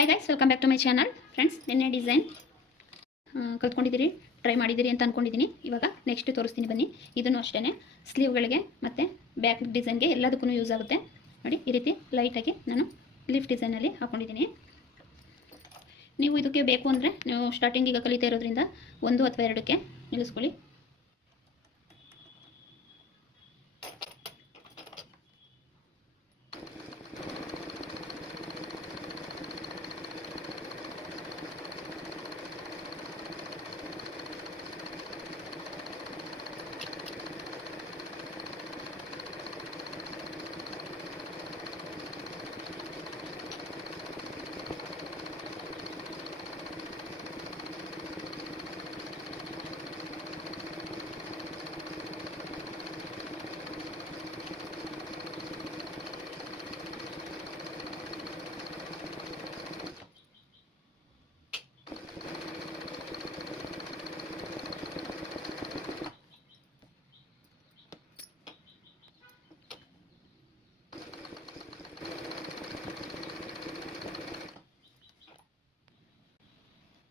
Hi guys, welcome back to my channel. Friends, ನಿನ್ನೆ design ಕಲ್ತ್ಕೊಂಡಿದ್ದೀರಿ, try ಮಾಡಿದ್ದೀರಿ ಅಂತ ಅಂದ್ಕೊಂಡಿದ್ದೀನಿ. ಇವಾಗ ನೆಕ್ಸ್ಟ್ ತೋರಿಸ್ತೀನಿ ಬನ್ನಿ. ಇದನ್ನು ಅಷ್ಟೇ ಸ್ಲೀವ್ಗಳಿಗೆ ಮತ್ತು ಬ್ಯಾಕ್ ಡಿಸೈನ್ಗೆ ಎಲ್ಲದಕ್ಕೂ ಯೂಸ್ ಆಗುತ್ತೆ. ನೋಡಿ, ಈ ರೀತಿ ಲೈಟಾಗಿ ನಾನು ಲೀಫ್ ಡಿಸೈನಲ್ಲಿ ಹಾಕ್ಕೊಂಡಿದ್ದೀನಿ. ನೀವು ಇದಕ್ಕೆ ಬೇಕು ಅಂದರೆ ನೀವು ಸ್ಟಾರ್ಟಿಂಗ್ ಈಗ ಕಲಿತಾ ಇರೋದ್ರಿಂದ 1 ಅಥವಾ 2ಕ್ಕೆ ನಿಲ್ಲಿಸ್ಕೊಳ್ಳಿ.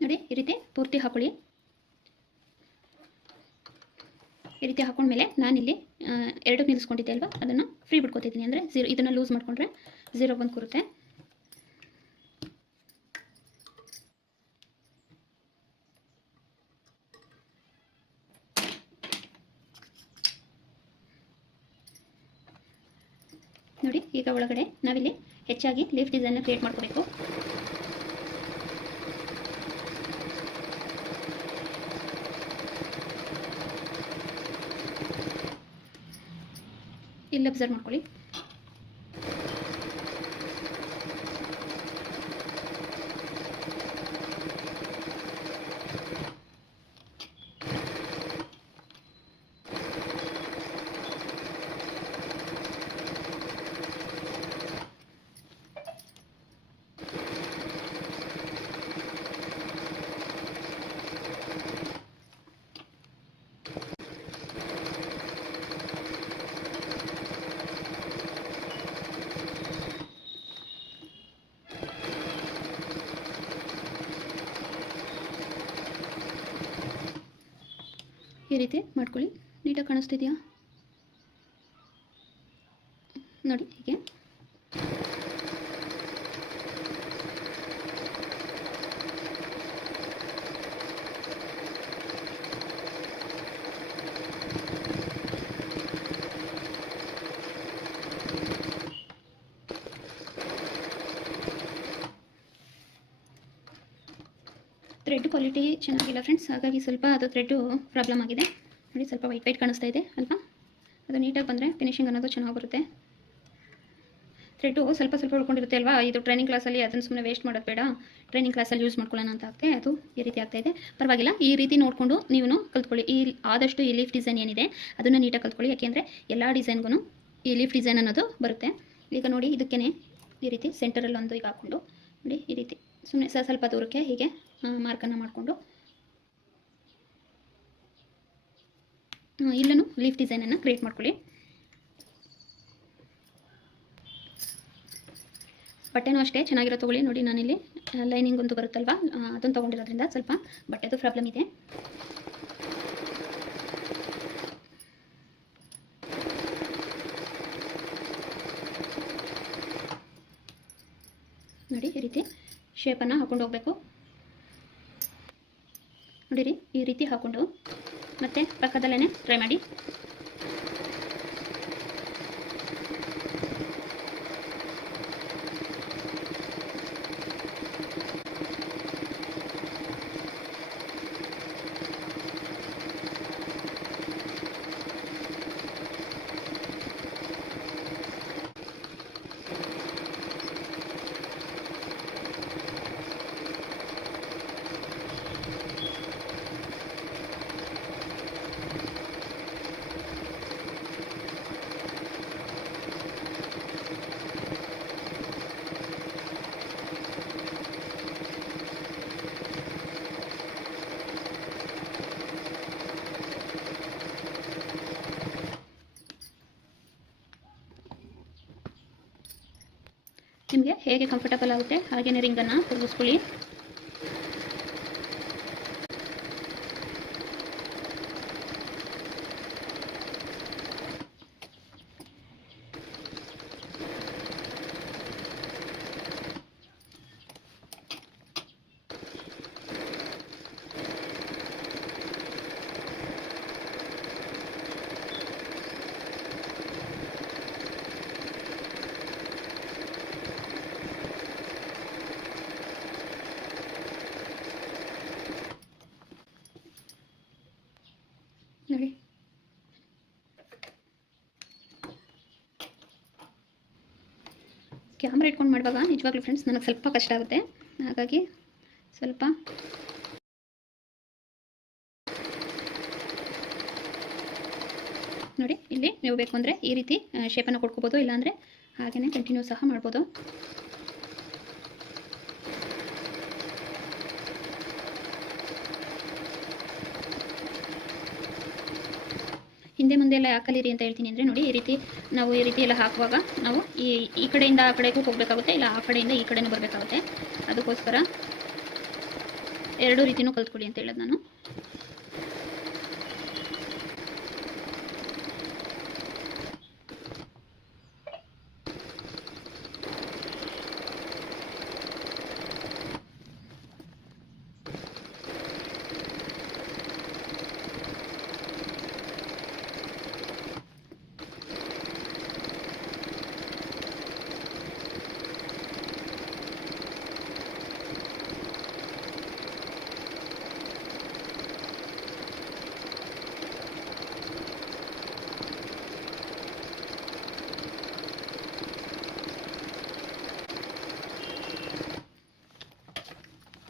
ನೋಡಿ, ಈ ರೀತಿ ಪೂರ್ತಿ ಹಾಕೊಳ್ಳಿ. ಈ ರೀತಿ ಹಾಕೊಂಡ್ಮೇಲೆ ನಾನಿಲ್ಲಿ 2ಕ್ಕೆ ನಿಲ್ಲಿಸ್ಕೊಂಡಿದ್ದೆ ಅಲ್ವಾ, ಅದನ್ನು ಫ್ರೀ ಬಿಟ್ಕೊತಿದ್ದೀನಿ. ಅಂದರೆ 0, ಇದನ್ನು ಲೂಸ್ ಮಾಡಿಕೊಂಡ್ರೆ 0 ಬಂದು ಕೂರುತ್ತೆ. ನೋಡಿ, ಈಗ ಒಳಗಡೆ ನಾವಿಲ್ಲಿ ಹೆಚ್ಚಾಗಿ ಲೀಫ್ ಡಿಸೈನ್ನ ಕ್ರಿಯೇಟ್ ಮಾಡ್ಕೋಬೇಕು. ಇಲ್ಲಿ ಅಬ್ಸರ್ವ್ ಮಾಡ್ಕೊಳ್ಳಿ. ಈ ರೀತಿ ಮಾಡ್ಕೊಳ್ಳಿ. ನೀಟಾಗಿ ಕಾಣಿಸ್ತಿದೆಯಾ? ನೋಡಿ, ಹೀಗೆ ಥ್ರೆಡ್ ಕ್ವಾಲಿಟಿ ಚೆನ್ನಾಗಿಲ್ಲ ಫ್ರೆಂಡ್ಸ್, ಹಾಗಾಗಿ ಸ್ವಲ್ಪ ಅದು ಥ್ರೆಡ್ಡು ಪ್ರಾಬ್ಲಮ್ ಆಗಿದೆ. ನೋಡಿ, ಸ್ವಲ್ಪ ವೈಟ್ ಕಾಣಿಸ್ತಾ ಇದೆ ಅಲ್ವಾ? ಅದು ನೀಟಾಗಿ ಬಂದರೆ ಫಿನಿಶಿಂಗ್ ಅನ್ನೋದು ಚೆನ್ನಾಗಿ ಬರುತ್ತೆ. ಥ್ರೆಡ್ಡು ಸ್ವಲ್ಪ ಉಳ್ಕೊಂಡಿರುತ್ತೆ ಅಲ್ವಾ? ಇದು ಟ್ರೈನಿಂಗ್ ಕ್ಲಾಸಲ್ಲಿ ಅದನ್ನು ಸುಮ್ಮನೆ ವೇಸ್ಟ್ ಮಾಡೋದು ಬೇಡ, ಟ್ರೈನಿಂಗ್ ಕ್ಲಾಸಲ್ಲಿ ಯೂಸ್ ಮಾಡ್ಕೊಳ್ಳೋಣ ಅಂತ ಆಗ್ತದೆ. ಅದು ಈ ರೀತಿ ಆಗ್ತಾಯಿದೆ. ಪರವಾಗಿಲ್ಲ, ಈ ರೀತಿ ನೋಡಿಕೊಂಡು ನೀವು ಕಲ್ತ್ಕೊಳ್ಳಿ. ಆದಷ್ಟು ಈ ಲೀಫ್ ಡಿಸೈನ್ ಏನಿದೆ ಅದನ್ನು ನೀಟಾಗಿ ಕಲ್ತ್ಕೊಳ್ಳಿ. ಯಾಕೆಂದರೆ ಎಲ್ಲ ಡಿಸೈನ್ಗೂ ಈ ಲೀಫ್ ಡಿಸೈನ್ ಅನ್ನೋದು ಬರುತ್ತೆ. ಈಗ ನೋಡಿ, ಇದಕ್ಕೇ ಈ ರೀತಿ ಸೆಂಟರಲ್ಲಿ ಒಂದು ಈಗ ಹಾಕ್ಕೊಂಡು ನೋಡಿ, ಈ ರೀತಿ ಸುಮ್ಮನೆ ಸ್ವಲ್ಪ ದೂರಕ್ಕೆ ಹೀಗೆ ಮಾರ್ಕನ್ನು ಮಾಡಿಕೊಂಡು ಇಲ್ಲೂ ಲೀಫ್ ಡಿಸೈನನ್ನು ಕ್ರಿಯೇಟ್ ಮಾಡ್ಕೊಳ್ಳಿ. ಬಟ್ಟೆನೂ ಅಷ್ಟೇ ಚೆನ್ನಾಗಿರೋ ತೊಗೊಳ್ಳಿ. ನೋಡಿ, ನಾನಿಲ್ಲಿ ಲೈನಿಂಗ್ ಒಂದು ಬರುತ್ತಲ್ವ, ಅದನ್ನು ತೊಗೊಂಡಿರೋದ್ರಿಂದ ಸ್ವಲ್ಪ ಬಟ್ಟೆದು ಪ್ರಾಬ್ಲಮ್ ಇದೆ. ನೋಡಿ, ಈ ರೀತಿ ಶೇಪನ್ನು ಹಾಕೊಂಡು ಹೋಗಬೇಕು. ನೋಡಿರಿ, ಈ ರೀತಿ ಹಾಕ್ಕೊಂಡು ಮತ್ತೆ ಪಕ್ಕದಲ್ಲೇ ಟ್ರೈ ಮಾಡಿ. ನಿಮಗೆ ಹೇಗೆ ಕಂಫರ್ಟಬಲ್ ಆಗುತ್ತೆ ಹಾಗೆಯೇ ರಿಂಗನ್ನು ತಿರುಗಿಸ್ಕೊಳ್ಳಿ. ನೋಡಿ ಕ್ಯಾಮ್ರಾ ಇಟ್ಕೊಂಡು ಮಾಡುವಾಗ ನಿಜವಾಗ್ಲೂ ಫ್ರೆಂಡ್ಸ್ ನನಗೆ ಸ್ವಲ್ಪ ಕಷ್ಟ ಆಗುತ್ತೆ, ಹಾಗಾಗಿ ಸ್ವಲ್ಪ ನೋಡಿ ಇಲ್ಲಿ ನೀವು ಬೇಕು ಅಂದರೆ ಈ ರೀತಿ ಶೇಪನ್ನು ಕೊಡ್ಕೋಬೋದು, ಇಲ್ಲಾಂದರೆ ಹಾಗೆಯೇ ಕಂಟಿನ್ಯೂ ಸಹ ಮಾಡ್ಬೋದು. ಹಿಂದೆ ಮುಂದೆ ಎಲ್ಲ ಯಾಕೆ ಕಲೀರಿ ಅಂತ ಹೇಳ್ತೀನಿ ಅಂದರೆ ನೋಡಿ, ಈ ರೀತಿ ನಾವು ಈ ರೀತಿ ಎಲ್ಲ ಹಾಕುವಾಗ ನಾವು ಈ ಕಡೆಯಿಂದ ಆ ಕಡೆಗೂ ಹೋಗಬೇಕಾಗುತ್ತೆ, ಇಲ್ಲ ಆ ಕಡೆಯಿಂದ ಈ ಕಡೆನೂ ಬರಬೇಕಾಗುತ್ತೆ. ಅದಕ್ಕೋಸ್ಕರ ಎರಡೂ ರೀತಿಯೂ ಕಲ್ತ್ಕೊಳ್ಳಿ ಅಂತ ಹೇಳೋದು ನಾನು.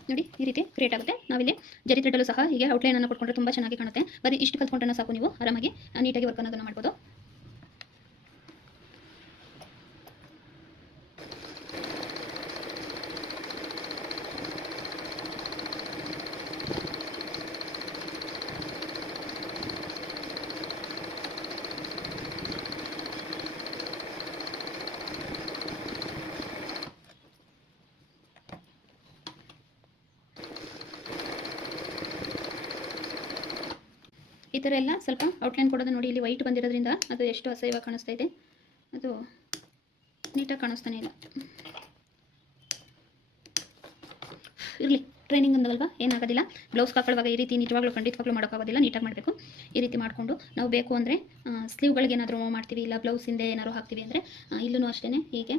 ನೋಡಿ ಈ ರೀತಿ ಕ್ರಿಯೇಟ್ ಆಗುತ್ತೆ. ನಾವಿಲ್ಲಿ ಜರಿ ಥ್ರೆಡಲ್ಲೂ ಸಹ ಹೀಗೆ ಔಟ್ಲೈನನ್ನು ಕೊಟ್ಕೊಂಡ್ರೆ ತುಂಬ ಚೆನ್ನಾಗಿ ಕಾಣುತ್ತೆ. ಬರೀ ಇಷ್ಟು ಕಲ್ತ್ಕೊಂಡ್ರೆ ಸಾಕು, ನೀವು ಆರಾಮಾಗಿ ನೀಟಾಗಿ ವರ್ಕ್ ಅನ್ನೋದನ್ನು ಮಾಡ್ಬೋದು. ಈ ಥರ ಎಲ್ಲ ಸ್ವಲ್ಪ ಔಟ್ಲೈನ್ ಕೊಡೋದು ನೋಡಿ. ಇಲ್ಲಿ ವೈಟ್ ಬಂದಿರೋದ್ರಿಂದ ಅದು ಎಷ್ಟು ಅಸಹ್ಯವಾಗಿ ಕಾಣಿಸ್ತಾ ಇದೆ, ಅದು ನೀಟಾಗಿ ಕಾಣಿಸ್ತಾನೆ ಇಲ್ಲ. ಇರಲಿ, ಟ್ರೈನಿಂಗ್ ಅಂದಲ್ವಾ, ಏನಾಗೋದಿಲ್ಲ. ಬ್ಲೌಸ್ ಹಾಕೊಳ್ಳುವಾಗ ಈ ರೀತಿ ನಿಜವಾಗ್ಲೂ ಖಂಡಿತವಾಗ್ಲೂ ಮಾಡೋಕ್ಕಾಗೋದಿಲ್ಲ, ನೀಟಾಗಿ ಮಾಡಬೇಕು. ಈ ರೀತಿ ಮಾಡಿಕೊಂಡು ನಾವು ಬೇಕು ಅಂದರೆ ಸ್ಲೀವ್ಗಳಿಗೆ ಏನಾದರೂ ಮಾಡ್ತೀವಿ, ಇಲ್ಲ ಬ್ಲೌಸ್ ಹಿಂದೆ ಏನಾದರೂ ಹಾಕ್ತೀವಿ ಅಂದರೆ ಇಲ್ಲೂ ಅಷ್ಟೇ ಹೀಗೆ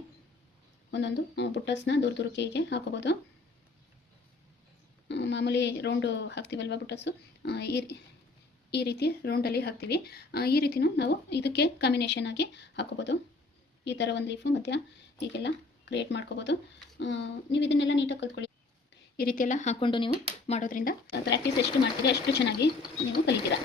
ಒಂದೊಂದು ಬುಟ್ಟಸ್ನ ದೂರ ದೂರಕ್ಕೆ ಹೀಗೆ ಹಾಕೋಬೋದು. ಮಾಮೂಲಿ ರೌಂಡು ಹಾಕ್ತೀವಲ್ವ ಬುಟ್ಟಸ್ಸು, ಈ ರೀತಿ ರೌಂಡಲ್ಲಿ ಹಾಕ್ತೀವಿ. ಈ ರೀತಿಯೂ ನಾವು ಇದಕ್ಕೆ ಕಾಂಬಿನೇಷನ್ ಆಗಿ ಹಾಕೋಬೋದು. ಈ ಥರ ಒಂದು ಲೀಫು ಮಧ್ಯ ಹೀಗೆಲ್ಲ ಕ್ರಿಯೇಟ್ ಮಾಡ್ಕೋಬೋದು. ನೀವು ಇದನ್ನೆಲ್ಲ ನೀಟಾಗಿ ಕಲ್ತ್ಕೊಳ್ಳಿ. ಈ ರೀತಿ ಎಲ್ಲ ಹಾಕ್ಕೊಂಡು ನೀವು ಮಾಡೋದ್ರಿಂದ ಪ್ರಾಕ್ಟೀಸ್ ಎಷ್ಟು ಮಾಡ್ತೀರಿ ಅಷ್ಟು ಚೆನ್ನಾಗಿ ನೀವು ಕಲಿತೀರಾ.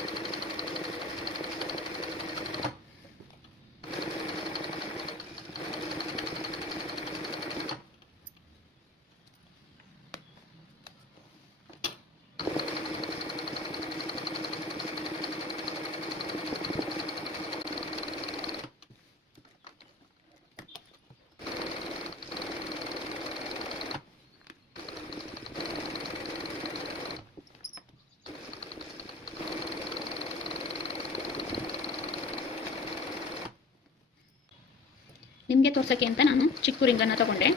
ನಿಮಗೆ ತೋರ್ಸೋಕ್ಕೆ ಅಂತ ನಾನು ಚಿಕ್ಕ ರಿಂಗನ್ನು ತೊಗೊಂಡೆ.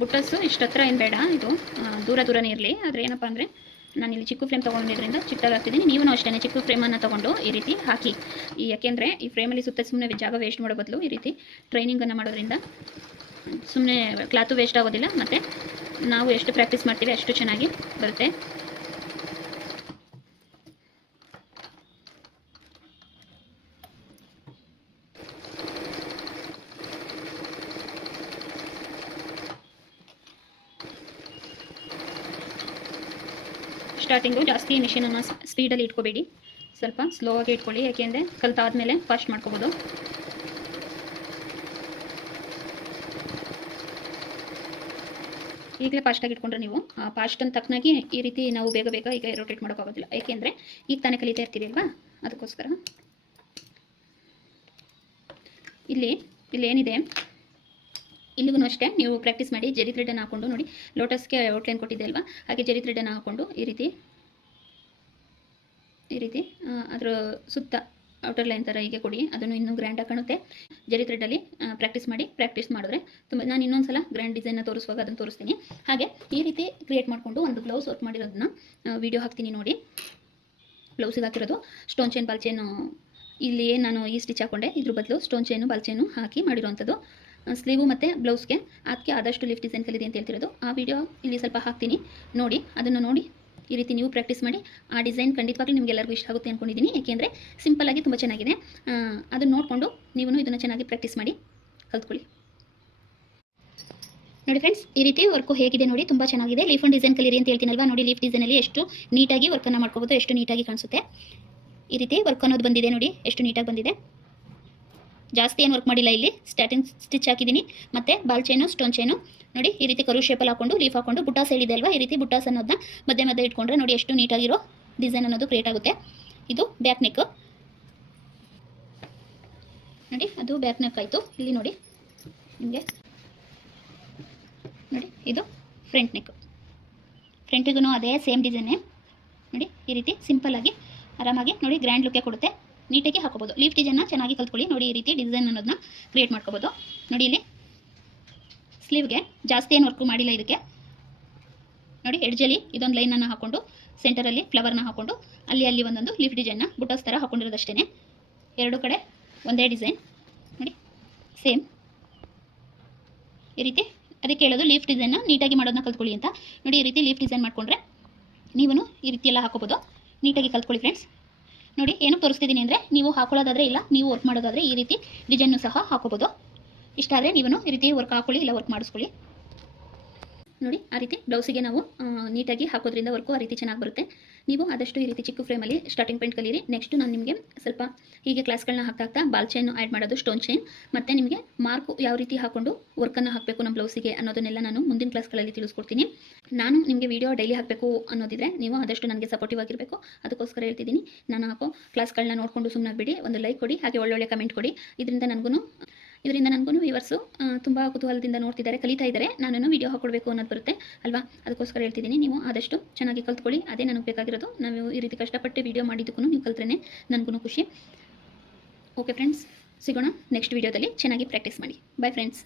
ಬುಟ್ಟಸ್ಸು ಇಷ್ಟು ಹತ್ರ ಏನು ಬೇಡ, ಇದು ದೂರ ದೂರನೇ ಇರಲಿ. ಆದರೆ ಏನಪ್ಪ ಅಂದರೆ ನಾನಿಲ್ಲಿ ಚಿಕ್ಕ ಫ್ರೇಮ್ ತೊಗೊಂಡಿದ್ದರಿಂದ ಚಿಕ್ಕದಾಗಿ ಹಾಕ್ತಿದ್ದೀನಿ. ನೀವು ಅಷ್ಟೇ ಚಿಕ್ಕ ಫ್ರೇಮನ್ನು ತೊಗೊಂಡು ಈ ರೀತಿ ಹಾಕಿ. ಯಾಕೆಂದರೆ ಈ ಫ್ರೇಮಲ್ಲಿ ಸುತ್ತ ಸುಮ್ಮನೆ ಜಾಗ ವೇಸ್ಟ್ ಮಾಡೋ ಬದಲು ಈ ರೀತಿ ಟ್ರೈನಿಂಗನ್ನು ಮಾಡೋದ್ರಿಂದ ಸುಮ್ಮನೆ ಕ್ಲಾತು ವೇಸ್ಟ್ ಆಗೋದಿಲ್ಲ, ಮತ್ತು ನಾವು ಎಷ್ಟು ಪ್ರಾಕ್ಟೀಸ್ ಮಾಡ್ತೀವಿ ಅಷ್ಟು ಚೆನ್ನಾಗಿ ಬರುತ್ತೆ. ಸ್ಟಾರ್ಟಿಂಗು ಜಾಸ್ತಿ ಮಿಷಿನನ್ನು ಸ್ಪೀಡಲ್ಲಿ ಇಟ್ಕೋಬೇಡಿ, ಸ್ವಲ್ಪ ಸ್ಲೋ ಆಗಿ ಇಟ್ಕೊಳ್ಳಿ. ಯಾಕೆಂದರೆ ಕಲ್ತಾದ್ಮೇಲೆ ಫಾಸ್ಟ್ ಮಾಡ್ಕೋಬೋದು. ಈಗಲೇ ಫಾಸ್ಟಾಗಿ ಇಟ್ಕೊಂಡ್ರೆ ನೀವು ಫಾಸ್ಟನ್ನು ತಕ್ಕನಾಗಿ ಈ ರೀತಿ ನಾವು ಬೇಗ ಬೇಗ ಈಗ ರೊಟೇಟ್ ಮಾಡೋಕ್ಕಾಗೋದಿಲ್ಲ. ಏಕೆಂದರೆ ಈಗ ತಾನೇ ಕಲಿತಾ ಇರ್ತೀವಿ ಅಲ್ವಾ, ಅದಕ್ಕೋಸ್ಕರ. ಇಲ್ಲಿ ಏನಿದೆ, ಇಲ್ಲಿಗೂ ಅಷ್ಟೇ ನೀವು ಪ್ರಾಕ್ಟೀಸ್ ಮಾಡಿ. ಜರಿ ಥ್ರೆಡನ್ನು ಹಾಕ್ಕೊಂಡು ನೋಡಿ, ಲೋಟಸ್ಗೆ ಔಟ್ಲೈನ್ ಕೊಟ್ಟಿದ್ದೆ ಅಲ್ವಾ, ಹಾಗೆ ಜರಿ ಥ್ರೆಡನ್ನು ಹಾಕ್ಕೊಂಡು ಈ ರೀತಿ ಅದರ ಸುತ್ತ ಔಟರ್ ಲೈನ್ ಥರ ಹೀಗೆ ಕೊಡಿ. ಅದನ್ನು ಇನ್ನೂ ಗ್ರ್ಯಾಂಡಾಗಿ ಕಾಣುತ್ತೆ. ಜರಿ ಥ್ರೆಡ್ಡಲ್ಲಿ ಪ್ರಾಕ್ಟೀಸ್ ಮಾಡಿದ್ರೆ ತುಂಬ. ನಾನು ಇನ್ನೊಂದು ಸಲ ಗ್ರ್ಯಾಂಡ್ ಡಿಸೈನ್ನ ತೋರಿಸುವಾಗ ಅದನ್ನು ತೋರಿಸ್ತೀನಿ. ಹಾಗೆ ಈ ರೀತಿ ಕ್ರಿಯೇಟ್ ಮಾಡಿಕೊಂಡು ಒಂದು ಬ್ಲೌಸ್ ವರ್ಕ್ ಮಾಡಿರೋದನ್ನ ವಿಡಿಯೋ ಹಾಕ್ತೀನಿ ನೋಡಿ. ಬ್ಲೌಸಿಗೆ ಹಾಕಿರೋದು ಸ್ಟೋನ್ ಚೈನ್, ಬಾಲ್ ಚೈನು. ಇಲ್ಲಿ ನಾನು ಈ ಸ್ಟಿಚ್ ಹಾಕ್ಕೊಂಡೆ, ಇದ್ರ ಬದಲು ಸ್ಟೋನ್ ಚೈನು, ಬಾಲ್ ಚೈನು ಹಾಕಿ ಮಾಡಿರೋವಂಥದ್ದು. ಸ್ಲೀವು ಮತ್ತು ಬ್ಲೌಸ್ಗೆ ಅದಕ್ಕೆ ಆದಷ್ಟು ಲೀಫ್ ಡಿಸೈನ್ ಕಲಿದೆ ಅಂತ ಹೇಳ್ತಿರೋದು. ಆ ವಿಡಿಯೋ ಇಲ್ಲಿ ಸ್ವಲ್ಪ ಹಾಕ್ತೀನಿ ನೋಡಿ. ಅದನ್ನು ನೋಡಿ ಈ ರೀತಿ ನೀವು ಪ್ರಾಕ್ಟೀಸ್ ಮಾಡಿ. ಆ ಡಿಸೈನ್ ಖಂಡಿತವಾಗ್ಲೂ ನಿಮಗೆಲ್ಲರಿಗೂ ಇಷ್ಟ ಆಗುತ್ತೆ ಅಂದ್ಕೊಂಡಿದ್ದೀನಿ. ಏಕೆಂದರೆ ಸಿಂಪಲ್ಲಾಗಿ ತುಂಬ ಚೆನ್ನಾಗಿದೆ. ಅದನ್ನು ನೋಡಿಕೊಂಡು ನೀವು ಇದನ್ನು ಚೆನ್ನಾಗಿ ಪ್ರಾಕ್ಟೀಸ್ ಮಾಡಿ ಕಲ್ತ್ಕೊಳ್ಳಿ. ನೋಡಿ ಫ್ರೆಂಡ್ಸ್, ಈ ರೀತಿ ವರ್ಕು ಹೇಗಿದೆ ನೋಡಿ, ತುಂಬ ಚೆನ್ನಾಗಿದೆ. ಲೀಫ್ ಒಂದು ಡಿಸೈನ್ ಕಲೀರಿ ಅಂತ ಹೇಳ್ತೀನಲ್ವಾ, ನೋಡಿ ಲೀಫ್ ಡಿಸೈನಲ್ಲಿ ಎಷ್ಟು ನೀಟಾಗಿ ವರ್ಕನ್ನು ಮಾಡ್ಕೋಬೋದು, ಎಷ್ಟು ನೀಟಾಗಿ ಕಾಣಿಸುತ್ತೆ. ಈ ರೀತಿ ವರ್ಕ್ ಅನ್ನೋದು ಬಂದಿದೆ ನೋಡಿ, ಎಷ್ಟು ನೀಟಾಗಿ ಬಂದಿದೆ. ಜಾಸ್ತಿ ಏನು ವರ್ಕ್ ಮಾಡಿಲ್ಲ. ಇಲ್ಲಿ ಸ್ಟಾರ್ಟಿಂಗ್ ಸ್ಟಿಚ್ ಹಾಕಿದ್ದೀನಿ, ಮತ್ತು ಬಾಲ್ ಚೈನು, ಸ್ಟೋನ್ ಚೈನು ನೋಡಿ. ಈ ರೀತಿ ಕರು ಶೇಪಲ್ಲಿ ಹಾಕೊಂಡು ಲೀಫ್ ಹಾಕೊಂಡು ಬುಟ್ಟಾಸ್ ಹೇಳಿದೆ ಅಲ್ವಾ, ಈ ರೀತಿ ಬುಟ್ಟಾಸ್ ಅನ್ನೋದನ್ನ ಮಧ್ಯೆ ಇಟ್ಕೊಂಡ್ರೆ ನೋಡಿ ಎಷ್ಟು ನೀಟಾಗಿರೋ ಡಿಸೈನ್ ಅನ್ನೋದು ಕ್ರಿಯೇಟ್ ಆಗುತ್ತೆ. ಇದು ಬ್ಯಾಕ್ ನೆಕ್ ನೋಡಿ, ಅದು ಬ್ಯಾಕ್ ನೆಕ್ ಆಯಿತು. ಇಲ್ಲಿ ನೋಡಿ ನಿಮಗೆ ನೋಡಿ, ಇದು ಫ್ರಂಟ್ ನೆಕ್. ಫ್ರಂಟಿಗೂ ಅದೇ ಸೇಮ್ ಡಿಸೈನೇ ನೋಡಿ. ಈ ರೀತಿ ಸಿಂಪಲ್ಲಾಗಿ ಆರಾಮಾಗಿ ನೋಡಿ ಗ್ರ್ಯಾಂಡ್ ಲುಕ್ಕೆ ಕೊಡುತ್ತೆ. ನೀಟಾಗಿ ಹಾಕೋಬೋದು. ಲೀಫ್ ಡಿಸೈನ್ನ ಚೆನ್ನಾಗಿ ಕಲ್ತ್ಕೊಳ್ಳಿ ನೋಡಿ. ಈ ರೀತಿ ಡಿಸೈನ್ ಅನ್ನೋದನ್ನ ಕ್ರಿಯೇಟ್ ಮಾಡ್ಕೋಬೋದು ನೋಡಿ. ಇಲ್ಲಿ ಸ್ಲೀವ್ಗೆ ಜಾಸ್ತಿ ಏನು ವರ್ಕು ಮಾಡಿಲ್ಲ. ಇದಕ್ಕೆ ನೋಡಿ ಎಡ್ಜಲ್ಲಿ ಇದೊಂದು ಲೈನನ್ನು ಹಾಕ್ಕೊಂಡು ಸೆಂಟರಲ್ಲಿ ಫ್ಲವರ್ನ ಹಾಕ್ಕೊಂಡು ಅಲ್ಲಿ ಒಂದೊಂದು ಲೀಫ್ ಡಿಸೈನ್ನ ಬುಟ್ಟಾಸ್ ಥರ ಹಾಕ್ಕೊಂಡಿರೋದಷ್ಟೇ. ಎರಡು ಕಡೆ ಒಂದೇ ಡಿಸೈನ್ ನೋಡಿ, ಸೇಮ್ ಈ ರೀತಿ. ಅದಕ್ಕೆ ಹೇಳೋದು ಲೀಫ್ ಡಿಸೈನ್ನ ನೀಟಾಗಿ ಮಾಡೋದನ್ನ ಕಲ್ತ್ಕೊಳ್ಳಿ ಅಂತ ನೋಡಿ. ಈ ರೀತಿ ಲೀಫ್ ಡಿಸೈನ್ ಮಾಡಿಕೊಂಡ್ರೆ ನೀವು ಈ ರೀತಿ ಎಲ್ಲ ಹಾಕೋಬೋದು. ನೀಟಾಗಿ ಕಲ್ತ್ಕೊಳ್ಳಿ ಫ್ರೆಂಡ್ಸ್ ನೋಡಿ. ಏನು ತೋರಿಸ್ತಿದ್ದೀನಿ ಅಂದರೆ, ನೀವು ಹಾಕೊಳ್ಳೋದಾದರೆ ಇಲ್ಲ, ನೀವು ವರ್ಕ್ ಮಾಡೋದಾದರೆ ಈ ರೀತಿ ಡಿಸೈನ್ನು ಸಹ ಹಾಕೋಬೋದು. ಇಷ್ಟ ಆದರೆ ನೀವು ಈ ರೀತಿ ವರ್ಕ್ ಹಾಕೊಳ್ಳಿ, ಇಲ್ಲ ವರ್ಕ್ ಮಾಡಿಸ್ಕೊಳ್ಳಿ ನೋಡಿ. ಆ ರೀತಿ ಬ್ಲೌಸಿಗೆ ನಾವು ನೀಟಾಗಿ ಹಾಕೋದ್ರಿಂದ ವರ್ಕು ಆ ರೀತಿ ಚೆನ್ನಾಗಿ ಬರುತ್ತೆ. ನೀವು ಆದಷ್ಟು ಈ ರೀತಿ ಚಿಕ್ಕ ಫ್ರೇಮಲ್ಲಿ ಸ್ಟಾರ್ಟಿಂಗ್ ಪಾಯಿಂಟ್ ಕಲೀರಿ. ನೆಕ್ಸ್ಟು ನಾನು ನಿಮಗೆ ಸ್ವಲ್ಪ ಹೀಗೆ ಕ್ಲಾಸ್ಗಳನ್ನ ಹಾಕ್ತಾ ಬಾಲ್ ಚೈನ್ ಆ್ಯಡ್ ಮಾಡೋದು, ಸ್ಟೋನ್ ಚೈನ್, ಮತ್ತು ನಿಮಗೆ ಮಾರ್ಕು ಯಾವ ರೀತಿ ಹಾಕ್ಕೊಂಡು ವರ್ಕನ್ನು ಹಾಕಬೇಕು ನಮ್ಮ ಬ್ಲೌಸಿಗೆ ಅನ್ನೋದನ್ನೆಲ್ಲ ನಾನು ಮುಂದಿನ ಕ್ಲಾಸ್ಗಳಲ್ಲಿ ತಿಳಿಸ್ಕೊಡ್ತೀನಿ. ನಾನು ನಿಮಗೆ ವಿಡಿಯೋ ಡೈಲಿ ಹಾಕಬೇಕು ಅನ್ನೋದಿದ್ರೆ ನೀವು ಆದಷ್ಟು ನನಗೆ ಸಪೋರ್ಟಿವ್ ಆಗಿರಬೇಕು. ಅದಕ್ಕೋಸ್ಕರ ಹೇಳ್ತಿದ್ದೀನಿ. ನಾನು ಹಾಕೋ ಕ್ಲಾಸ್ಗಳನ್ನ ನೋಡಿಕೊಂಡು ಸುಮ್ಮನೆ ಬಿಡಿ, ಒಂದು ಲೈಕ್ ಕೊಡಿ, ಹಾಗೆ ಒಳ್ಳೊಳ್ಳೆ ಕಮೆಂಟ್ ಕೊಡಿ. ಇದರಿಂದ ನನಗೂ ವ್ಯೂವರ್ಸು ತುಂಬ ಕುತೂಹಲದಿಂದ ನೋಡ್ತಿದ್ದಾರೆ, ಕಲಿತಾ ಇದ್ದಾರೆ. ನಾನು ವಿಡಿಯೋ ಹಾಕೊಡ್ಬೇಕು ಅನ್ನೋದು ಬರುತ್ತೆ ಅಲ್ವಾ. ಅದಕ್ಕೋಸ್ಕರ ಹೇಳ್ತಿದ್ದೀನಿ. ನೀವು ಆದಷ್ಟು ಚೆನ್ನಾಗಿ ಕಲ್ತ್ಕೊಳ್ಳಿ, ಅದೇ ನನಗೆ ಬೇಕಾಗಿರೋದು. ನಾವು ಈ ರೀತಿ ಕಷ್ಟಪಟ್ಟು ವಿಡಿಯೋ ಮಾಡಿದ್ದಕ್ಕೂ ನೀವು ಕಲ್ತ್ರೆ ನನಗೂ ಖುಷಿ. ಓಕೆ ಫ್ರೆಂಡ್ಸ್, ಸಿಗೋಣ ನೆಕ್ಸ್ಟ್ ವಿಡಿಯೋದಲ್ಲಿ. ಚೆನ್ನಾಗಿ ಪ್ರಾಕ್ಟೀಸ್ ಮಾಡಿ. By friends.